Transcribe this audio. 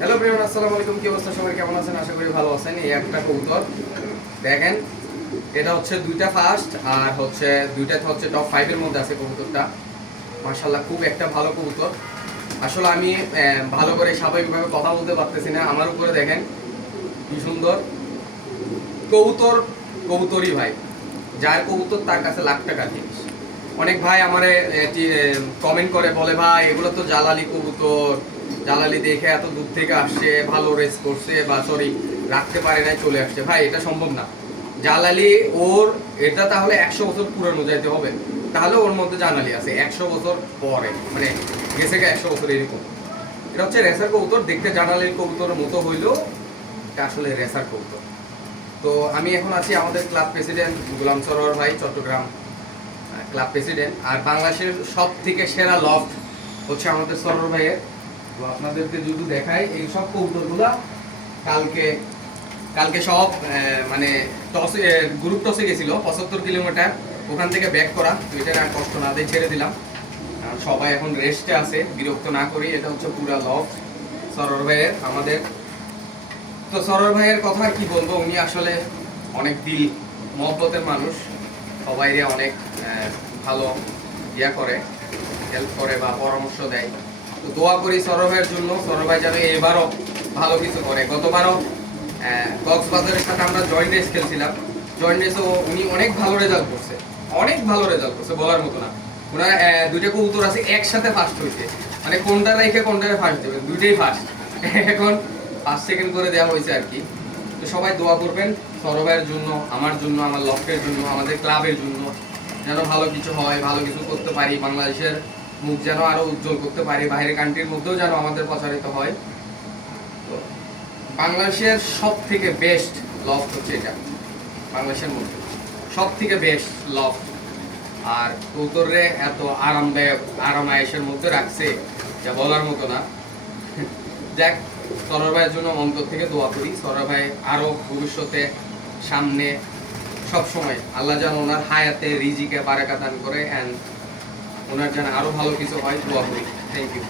Hello প্রিয়ন, আসসালামু আলাইকুম। কি অবস্থা সবাই, কেমন আছেন? আশা করি ভালো আছেন। এই একটা কবুতর দেখেন, এটা হচ্ছে দুইটা ফার্স্ট আর হচ্ছে দুইটাতে হচ্ছে টপ 5 এর মধ্যে আছে কবুতরটা। মাশাআল্লাহ খুব একটা ভালো কবুতর। আসলে আমি ভালো করে স্বাভাবিকভাবে কথা বলতে পারতেছি না। আমার উপরে দেখেন কি সুন্দর কবুতর। কবুতরই ভাই, যার কবুতর তার কাছে লাখ টাকার জিনিস। অনেক ভাই আমারে কমেন্ট করে বলে, ভাই এগুলো তো জালালি কবুতর, জালালি দেখে এত দূর থেকে আসছে, ভালো রেস করছে বা সরি রাখতে পারে নাই চলে আসছে। ভাই এটা সম্ভব না। জালালি ওর এটা তাহলে 100 বছর পুরানো যাইতে হবে, তাহলে ওর মধ্যে জালালি আছে 100 বছর পরে, মানে গেছে গে 100 বছর এরকম। এটা হচ্ছে রেসার কবুতর, দেখতে জালালির কবুতরের মতো হইলেও এটা আসলে রেসার কবুতর। তো আমি এখন আছি আমাদের ক্লাব প্রেসিডেন্ট গোলাম সরোয়ার ভাই, চট্টগ্রাম ক্লাব প্রেসিডেন্ট। আর বাংলাদেশের সব থেকে সেরা লফট হচ্ছে আমাদের সরোয়ার ভাইয়ের। তো আপনাদেরকে যদি দেখাই এই সব কবুতরগুলা কালকে কালকে সব মানে টসে গ্রুপ টসে গেছিল 75 কিলোমিটার, ওখান থেকে ব্যাক করা। তো এটা আর কষ্ট না দিয়ে ছেড়ে দিলাম, কারণ সবাই এখন রেস্টে আছে, বিরক্ত না করি। এটা হচ্ছে পুরা লফট সরোয়ার ভাইয়ের আমাদের। তো সরোয়ার ভাইয়ের কথা কি বলবো, উনি আসলে অনেক দিল মহব্বতের মানুষ, সবাই অনেক ভালো ইয়া করে, হেল্প করে বা পরামর্শ দেয়। তো দোয়া করি সরোয়ার ভাইয়ের জন্য, সরোয়ার ভাই যাবে এবারও ভালো কিছু করে। গতবারও কক্সবাজারের সাথে আমরা জয়েন্ট রেস খেলছিলাম, জয়েন্ট রেসও উনি অনেক ভালো রেজাল্ট করছে, অনেক ভালো রেজাল্ট করছে বলার মতো না। ওনার দুইটা কবুতর আছে একসাথে ফার্স্ট হয়েছে, মানে কোনটা রেখে কোনটারে ফার্স্ট দেবে, দুইটাই ফার্স্ট। এখন ফার্স্ট সেকেন্ড করে দেওয়া হয়েছে আর কি। তো সবাই দোয়া করবেন সরোয়ার ভাইয়ের জন্য, আমার জন্য, আমার লক্ষ্যের জন্য, আমাদের ক্লাবের জন্য, যেন ভালো কিছু হয়, ভালো কিছু করতে পারি, বাংলাদেশের মুখ যেন আরো উজ্জ্বল করতে পারি, বাইরের কান্ট্রির মধ্যেও যেন আমাদের প্রচারিত হয়। তো বাংলাদেশের সব থেকে বেস্ট লফট হচ্ছে এটা, বাংলাদেশের মধ্যে সব থেকে বেস্ট লফট। আর কৌতরে এত আরামদায়ক আরামায়েশের মধ্যে রাখছে যা বলার মতো না। যাক, সরোয়ার ভাইয়ের জন্য অন্তর থেকে দোয়া করি, সরোয়ার ভাই আরো ভবিষ্যতে সামনে সব সময় আল্লাহ যেন ওনার হায়াতে রিজিকে বারাকা দান করে, এন্ড ওনার যেন আরো ভালো কিছু হয়, দোয়া করি। Thank you.